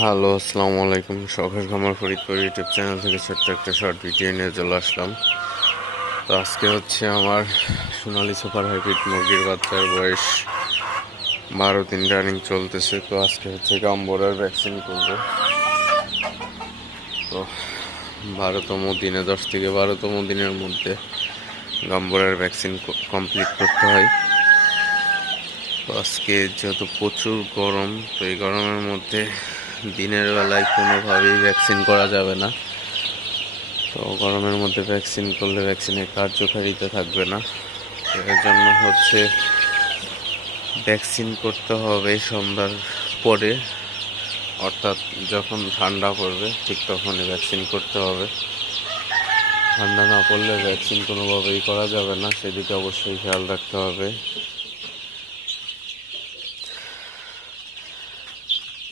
Hello, আসসালামু আলাইকুম। শখের খামার ফরিদপুর ইউটিউব চ্যানেল থেকে ছোট্ট একটা শর্ট ভিডিও নিয়ে চলে আসলাম। তো আজকে হচ্ছে আমার সোনালী সুপার হাইব্রিড মুরগির বাচ্চার বয়স 12 দিন রানিং চলতেছে। তো আজকে হচ্ছে গাম্বরের ভ্যাকসিন করব। তো 12তম দিনে 10 থেকে 12তম দিনের মধ্যে গাম্বরের ভ্যাকসিন কমপ্লিট করতে হয়। তো আজকে যেহেতু প্রচুর গরম, তো এই গরমের মধ্যে দিনের বেলায় কোনোভাবেই ভ্যাকসিন করা যাবে না। তো গরমের মধ্যে ভ্যাকসিন করলে ভ্যাকসিনের কার্যকারিতা থাকবে না। তো এর জন্য হচ্ছে ভ্যাকসিন করতে হবে সন্ধ্যার পরে, অর্থাৎ যখন ঠান্ডা পড়বে ঠিক তখনই ভ্যাকসিন করতে হবে। ঠান্ডা না পড়লে ভ্যাকসিন কোনোভাবেই করা যাবে না, সেদিকে অবশ্যই খেয়াল রাখতে হবে।